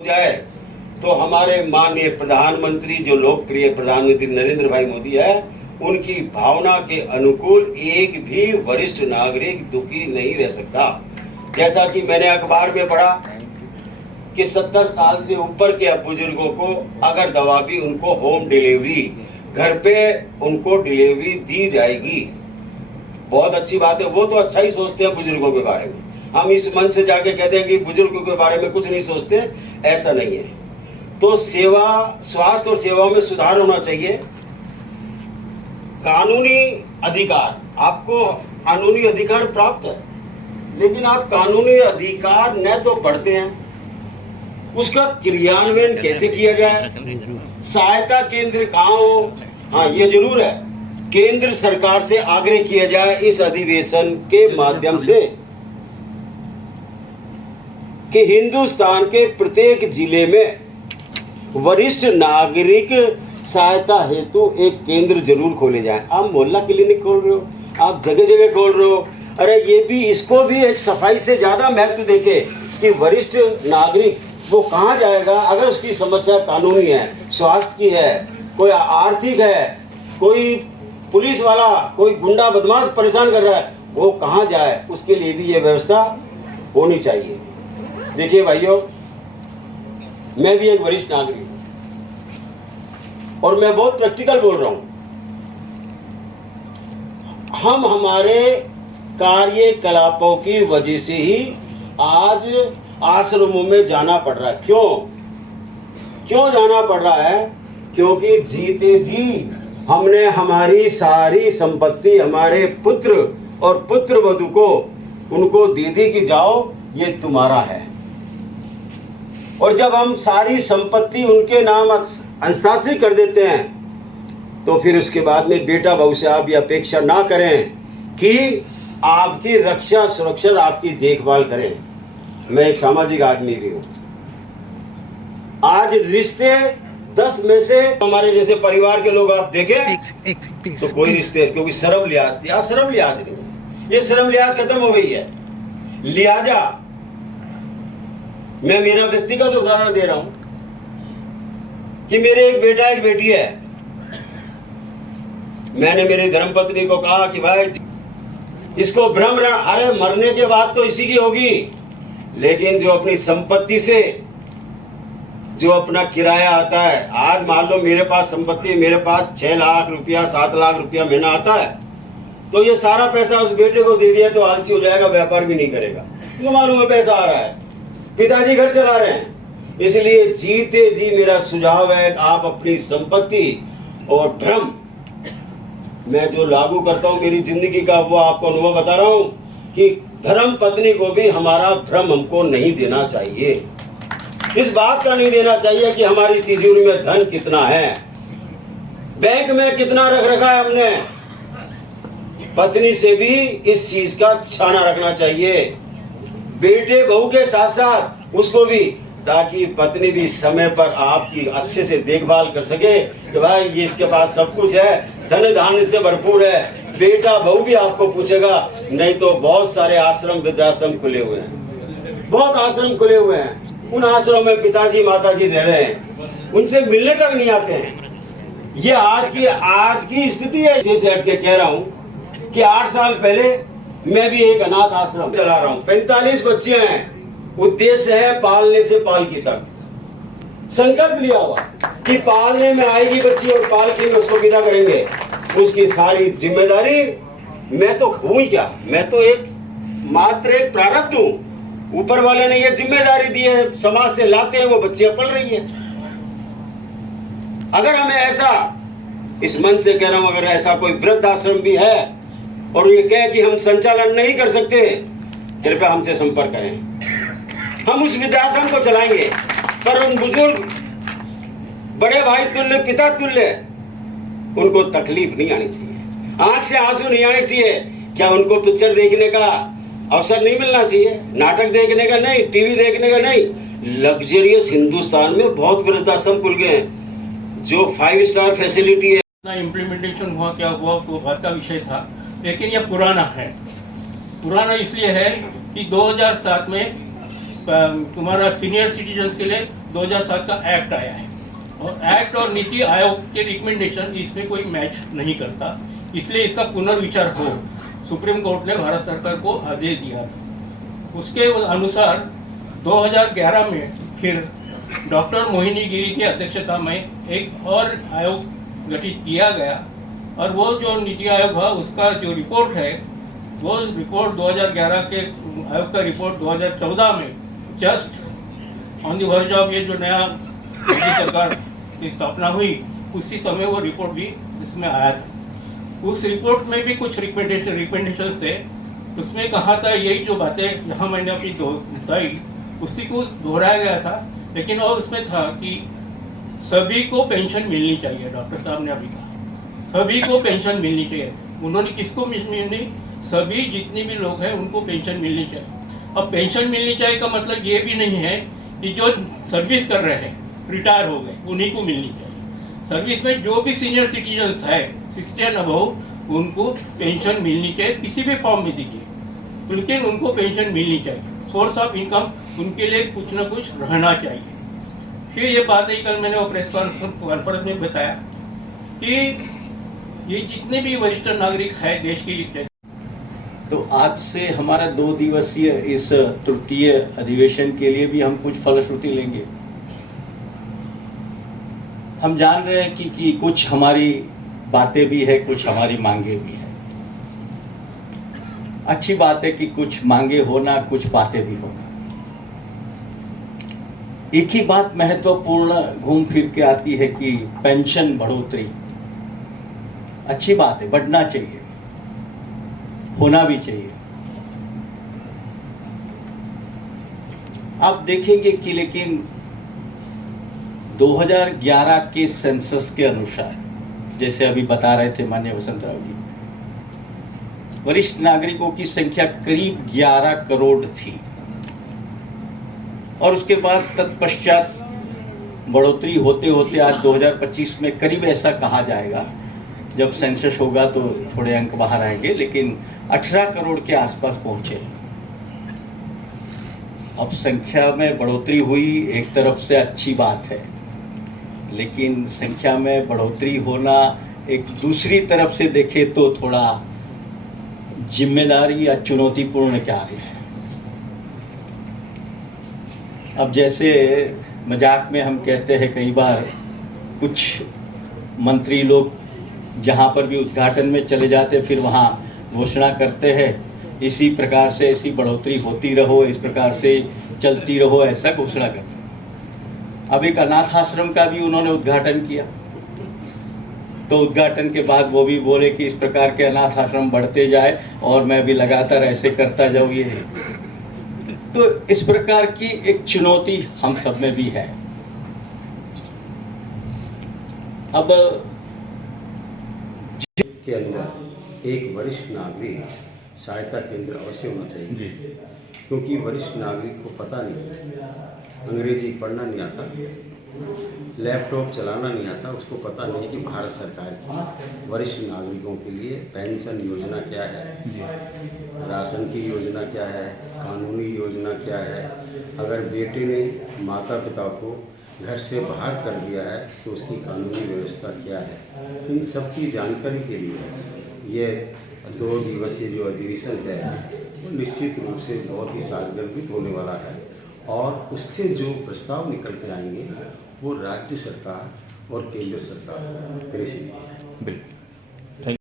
जाए तो हमारे माननीय प्रधानमंत्री जो लोकप्रिय प्रधानमंत्री नरेंद्र भाई मोदी है, उनकी भावना के अनुकूल एक भी वरिष्ठ नागरिक दुखी नहीं रह सकता। जैसा कि मैंने अखबार में पढ़ा कि 70 साल से ऊपर के बुजुर्गों को अगर दवा भी उनको होम डिलीवरी घर पे उनको डिलीवरी दी जाएगी। बहुत अच्छी बात है, वो तो अच्छा ही सोचते हैं बुजुर्गों के बारे में। हम इस मन से जाके कहते हैं कि बुजुर्गों के बारे में कुछ नहीं सोचते, ऐसा नहीं है। तो सेवा, स्वास्थ्य और सेवा में सुधार होना चाहिए। कानूनी अधिकार, आपको कानूनी अधिकार प्राप्त है, लेकिन आप कानूनी अधिकार न तो पढ़ते हैं, उसका क्रियान्वयन कैसे किया जाए, सहायता केंद्र कहाँ हो। हाँ, ये जरूर है, केंद्र सरकार से आग्रह किया जाए इस अधिवेशन के माध्यम से कि हिंदुस्तान के प्रत्येक जिले में वरिष्ठ नागरिक सहायता हेतु एक केंद्र जरूर खोले जाए। आप मोहल्ला क्लिनिक खोल रहे हो, आप जगह जगह खोल रहे हो, अरे ये भी, इसको भी एक सफाई से ज्यादा महत्व देके कि वरिष्ठ नागरिक वो कहाँ जाएगा अगर उसकी समस्या कानूनी है, स्वास्थ्य की है, कोई आर्थिक है, कोई पुलिस वाला, कोई गुंडा बदमाश परेशान कर रहा है, वो कहाँ जाए, उसके लिए भी ये व्यवस्था होनी चाहिए। देखिए भाइयों, मैं भी एक वरिष्ठ नागरिक हूं और मैं बहुत प्रैक्टिकल बोल रहा हूं। हम हमारे कार्यकलापों की वजह से ही आज आश्रमों में जाना पड़ रहा है। क्यों जाना पड़ रहा है? क्योंकि जीते जी हमने हमारी सारी संपत्ति हमारे पुत्र और पुत्र वधू को उनको दे दी कि जाओ ये तुम्हारा है। और जब हम सारी संपत्ति उनके नाम हस्ताक्षरित कर देते हैं तो फिर उसके बाद में बेटा बहू से आप ये अपेक्षा ना करें कि आपकी रक्षा सुरक्षा आपकी देखभाल करें। मैं एक सामाजिक आदमी भी हूं। आज रिश्ते 10 में से हमारे जैसे परिवार के लोग आप देखें तो कोई रिश्ते, क्योंकि शर्म लिहाज, या शर्म लिहाज नहीं, ये शर्म लिहाज खत्म हो गई है। लिहाजा मैं मेरा व्यक्तिगत उदाहरण दे रहा हूं कि मेरे एक बेटा एक बेटी है। मैंने मेरी धर्मपत्नी को कहा कि भाई इसको भ्रम रहा, अरे मरने के बाद तो इसी की होगी, लेकिन जो अपनी संपत्ति से जो अपना किराया आता है, आज मान लो मेरे पास संपत्ति, मेरे पास 6 लाख रुपया 7 लाख रुपया महीना आता है, तो ये सारा पैसा उस बेटे को दे दिया तो आलसी हो जाएगा, व्यापार भी नहीं करेगा। तो मालूम है पैसा आ रहा है, पिताजी घर चला रहे हैं। इसलिए जीते जी मेरा सुझाव है आप अपनी संपत्ति और भ्रम, मैं जो लागू करता हूं मेरी जिंदगी का, वो आपको अनुभव बता रहा हूं कि धर्म पत्नी को भी हमारा भ्रम हमको नहीं देना चाहिए। इस बात का नहीं देना चाहिए कि हमारी तिजोरी में धन कितना है, बैंक में कितना रख रखा है हमने। पत्नी से भी इस चीज का छाना रखना चाहिए, बेटे बहू के साथ साथ उसको भी, ताकि पत्नी भी समय पर आपकी अच्छे से देखभाल कर सके कि भाई ये इसके पास सब कुछ है, धन धान्य से भरपूर है। बेटा बहू भी आपको पूछेगा। नहीं तो बहुत सारे आश्रम वृद्धाश्रम खुले हुए हैं, बहुत आश्रम खुले हुए हैं, उन आश्रमों में पिताजी माताजी रह रहे हैं, उनसे मिलने तक नहीं आते हैं। ये आज की स्थिति है। जैसे हट के कह रहा हूँ कि 8 साल पहले मैं भी एक अनाथ आश्रम चला रहा हूँ, 45 बच्चे हैं, उद्देश्य है पालने से पालकी तक। संकल्प लिया हुआ कि पालने में आएगी बच्ची और पालकी में उसको विदा करेंगे, उसकी सारी जिम्मेदारी मैं तो हूं क्या, मैं तो मात्र एक प्रारब्ध हूं। ऊपर वाले ने ये जिम्मेदारी दी है, समाज से लाते हैं, वो बच्चियां पल रही है। अगर हमें ऐसा, इस मन से कह रहा हूं, अगर ऐसा कोई वृद्धाश्रम भी है और ये कहे कि हम संचालन नहीं कर सकते, कृपया हमसे संपर्क करें, हम उस वृद्धाश्रम को चलाएंगे। पर उन बुजुर्ग बड़े भाई तुल्य, पिता तुल्य, उनको तकलीफ नहीं आनी चाहिए, आंख से आंसू नहीं आने चाहिए। क्या उनको पिक्चर देखने का अवसर नहीं मिलना चाहिए, नाटक देखने का नहीं, टीवी देखने का नहीं। लग्जरियस हिंदुस्तान में बहुत वृद्धाश्रम खुल गए हैं जो 5 स्टार फैसिलिटी है। इम्प्लीमेंटेशन हुआ क्या हुआ तो बात का विषय था, लेकिन यह पुराना है। पुराना इसलिए है कि 2007 में तुम्हारा सीनियर सिटीजन्स के लिए 2007 का एक्ट आया है और एक्ट और नीति आयोग के रिकमेंडेशन इसमें कोई मैच नहीं करता, इसलिए इसका पुनर्विचार हो सुप्रीम कोर्ट ने भारत सरकार को आदेश दिया था। उसके अनुसार 2011 में फिर डॉक्टर मोहिनी गिरी की अध्यक्षता में एक और आयोग गठित किया गया और वो जो नीति आयोग है उसका जो रिपोर्ट है वो रिपोर्ट 2011 के आयोग का रिपोर्ट 2014 में just on the verge of ये जो नया मोदी सरकार की स्थापना हुई उसी समय वो रिपोर्ट भी इसमें आया था। उस रिपोर्ट में भी कुछ रिकमेंडेशन थे, उसमें कहा था यही जो बातें यहाँ मैंने अपनी बताई उसी को दोहराया गया था, लेकिन और उसमें था कि सभी को पेंशन मिलनी चाहिए। डॉक्टर साहब ने अभी कहा सभी को पेंशन मिलनी चाहिए, उन्होंने किसको मिलनी, सभी जितने भी लोग हैं उनको पेंशन मिलनी चाहिए। अब पेंशन मिलनी चाहिए का मतलब ये भी नहीं है कि जो सर्विस कर रहे हैं रिटायर हो गए उन्हीं को मिलनी चाहिए। सर्विस में जो भी सीनियर सिटीजन्स है 60 एंड अबव उनको पेंशन मिलनी चाहिए, किसी भी फॉर्म में दीजिए, लेकिन उनको पेंशन मिलनी चाहिए। सोर्स ऑफ इनकम उनके लिए कुछ ना कुछ रहना चाहिए। फिर ये बात है, कल मैंने वो प्रेस कॉन्फ्रेंस में बताया कि ये जितने भी वरिष्ठ नागरिक है देश की, तो आज से हमारा 2 दिवसीय इस तृतीय अधिवेशन के लिए भी हम कुछ फलश्रुति लेंगे। हम जान रहे हैं कि कुछ हमारी बातें भी है, कुछ हमारी मांगे भी है। अच्छी बात है कि कुछ मांगे होना, कुछ बातें भी होना। एक ही बात महत्वपूर्ण घूम फिर के आती है कि पेंशन बढ़ोतरी अच्छी बात है, बढ़ना चाहिए, होना भी चाहिए। आप देखेंगे कि लेकिन 2011 के सेंसस के अनुसार, जैसे अभी बता रहे थे माननीय वसंत राव जी, वरिष्ठ नागरिकों की संख्या करीब 11 करोड़ थी और उसके बाद तत्पश्चात बढ़ोतरी होते होते आज 2025 में करीब ऐसा कहा जाएगा, जब सेंसस होगा तो थोड़े अंक बाहर आएंगे, लेकिन 18 करोड़ के आसपास पहुंचे। अब संख्या में बढ़ोतरी हुई, एक तरफ से अच्छी बात है, लेकिन संख्या में बढ़ोतरी होना एक दूसरी तरफ से देखे तो थोड़ा जिम्मेदारी या चुनौतीपूर्ण कार्य है। अब जैसे मजाक में हम कहते हैं कई बार, कुछ मंत्री लोग जहाँ पर भी उद्घाटन में चले जाते फिर वहाँ घोषणा करते हैं इसी प्रकार से ऐसी बढ़ोतरी होती रहो, इस प्रकार से चलती रहो, ऐसा घोषणा करते हैं। अब एक अनाथ आश्रम का भी उन्होंने उद्घाटन किया, तो उद्घाटन के बाद वो भी बोले कि इस प्रकार के अनाथ आश्रम बढ़ते जाए और मैं भी लगातार ऐसे करता जाऊँ। ये तो इस प्रकार की एक चुनौती हम सब में भी है। अब के अंदर एक वरिष्ठ नागरिक सहायता केंद्र अवश्य होना चाहिए, क्योंकि वरिष्ठ नागरिक को पता नहीं, अंग्रेजी पढ़ना नहीं आता, लैपटॉप चलाना नहीं आता, उसको पता नहीं कि भारत सरकार की वरिष्ठ नागरिकों के लिए पेंशन योजना क्या है, राशन की योजना क्या है, कानूनी योजना क्या है। अगर बेटे ने माता पिता को घर से बाहर कर दिया है तो उसकी कानूनी व्यवस्था क्या है। इन सब की जानकारी के लिए ये 2 दिवसीय जो अधिवेशन है वो निश्चित रूप से बहुत ही सार्थक होने वाला है और उससे जो प्रस्ताव निकल के आएंगे वो राज्य सरकार और केंद्र सरकार प्रेषित है। बिल्कुल।